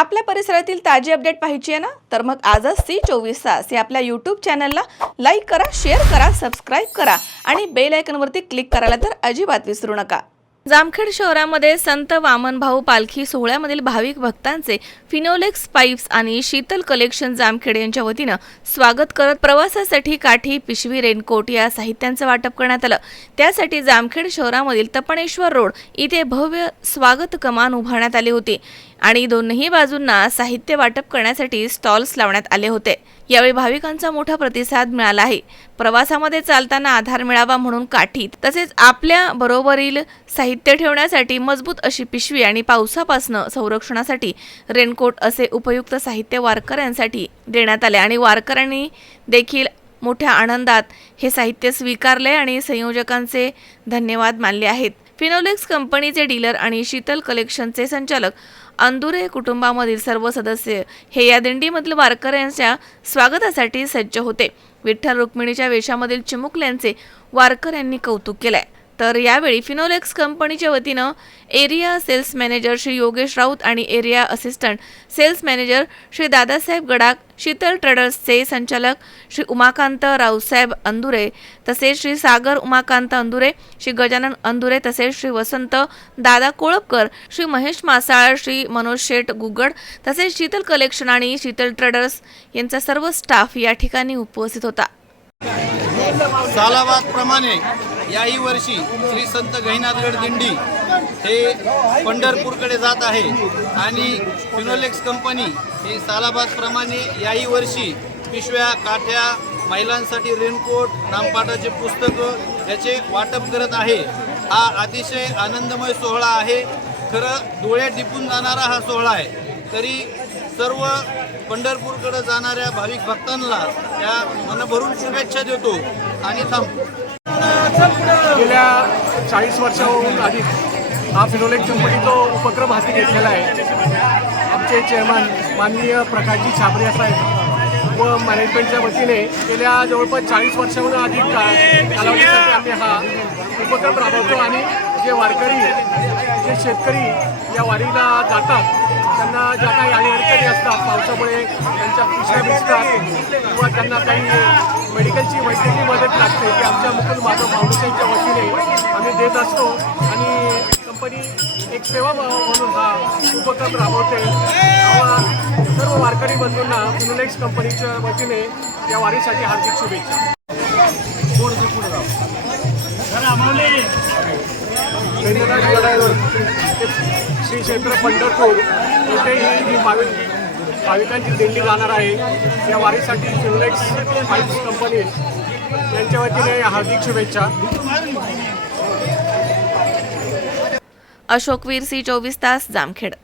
आपल्या परिसरातील ताजी अपडेट पाहिजे आहे ना, तर मग आजच C24 तास या आपल्या YouTube चॅनलला लाईक करा, शेअर करा, सबस्क्राइब करा आणि बेल आयकॉनवरती क्लिक करायला तर अजिबात विसरू नका। जामखेड शहरामध्ये संत वामनभाऊ पालखी सोहळ्यामधील भाविक भक्तांचे फिनोलेक्स पाईप्स आणि शीतल कलेक्शन जामखेड यांच्या वतीनं स्वागत करत प्रवासासाठी काठी, पिशवी, रेनकोट या साहित्यांचं वाटप करण्यात आलं। त्यासाठी जामखेड शहरामधील तपणेश्वर रोड इथे भव्य स्वागत कमान उभारण्यात आली होती आणि दोन्ही बाजूंना साहित्य वाटप करण्यासाठी स्टॉल्स लावण्यात आले होते। यावेळी भाविकांचा मोठा प्रतिसाद मिळाला आहे। प्रवासामध्ये चालताना आधार मिळावा म्हणून काठी तसेच आपल्या बरोबरील साहित्य ठेवण्यासाठी मजबूत अशी पिशवी आणि पावसापासून संरक्षणासाठी रेनकोट असे उपयुक्त साहित्य वारकऱ्यांसाठी देण्यात आले आणि वारकऱ्यांनी देखील मोठ्या आनंदात हे साहित्य स्वीकारले आणि संयोजकांचे धन्यवाद मानले आहेत। फिनोलेक्स कंपनीचे डीलर आणि शीतल कलेक्शनचे संचालक अंदुरे कुटुंबामधील सर्व सदस्य हे या दिंडीमधील वारकऱ्यांच्या स्वागतासाठी सज्ज होते। विठ्ठल रुक्मिणीच्या वेशामधील चिमुकल्यांचे वारकऱ्यांनी कौतुक केले। तर यावेळी फिनोलेक्स कंपनीच्या वतीनं area sales manager Shri Yogesh Raut आणि area assistant sales manager Shri Dadasaheb Gadakh, Sheetal ट्रेडर्सचे संचालक श्री उमाकांत रावसाहेब अंदुरे तसेच श्री सागर उमाकांत अंदुरे, श्री गजानन अंदुरे तसेच श्री वसंत दादा कोळपकर, श्री महेश मासाळ, श्री मनोज शेठ गुगड तसेच शीतल कलेक्शन आणि शीतल ट्रेडर्स यांचा सर्व स्टाफ या ठिकाणी उपस्थित होता। सालाबाद प्रमाणे याही वर्षी श्री संत गहिनाथगड दिंडी हे पंढरपूरकडे जात आहे आणि फिनोलेक्स कंपनी हे सालाबाद प्रमाणे याही वर्षी पिशव्या, काठ्या, महिलांसाठी रेनकोट, नामपाठाचे पुस्तकं याचे वाटप करत आहे। हा अतिशय आनंदमय सोहळा आहे। खरं डोळ्यात टिपून जाणारा हा सोहळा आहे। तरी सर्व पंढरपूरकडे जाणाऱ्या भाविक भक्तांना या मनभरून शुभेच्छा देतो आणि थांबतो। गेल्या 40 वर्षाहून अधिक हा फिनोलेक्स कंपनी तो उपक्रम हाती घेतलेला आहे। आमचे चेअरमन माननीय प्रकाशजी छाबरे साहेब व मॅनेजमेंटच्या वतीने गेल्या जवळपास 40 वर्षाहून अधिक कालावधीसाठी आम्ही हा उपक्रम राबवतो आणि जे वारकरी, जे शेतकरी या वारीला जातात त्यांना ज्या काही अडचणी असतात, पावसामुळे त्यांच्या पिशव्या भिजतात किंवा त्यांना काही मेडिकलची वैद्यकीय मदत लागते ती आमच्या मुकुंद माधव फाउंडेशनच्या वतीने आम्ही देत असतो आणि कंपनी एक सेवा म्हणून हा उपक्रम राबवते। सर्व वारकरी बंधूंना फिनोलेक्स कंपनीच्या वतीने या वारीसाठी हार्दिक शुभेच्छा। श्री क्षेत्र पंढरपूर येथेही भाविकांची दिंडी जाणार आहे। या वारीसाठी फिनोलेक्स पाईप्स कंपनी यांच्या वतीने हार्दिक शुभेच्छा। अशोक वीर, C24 तास, जामखेड।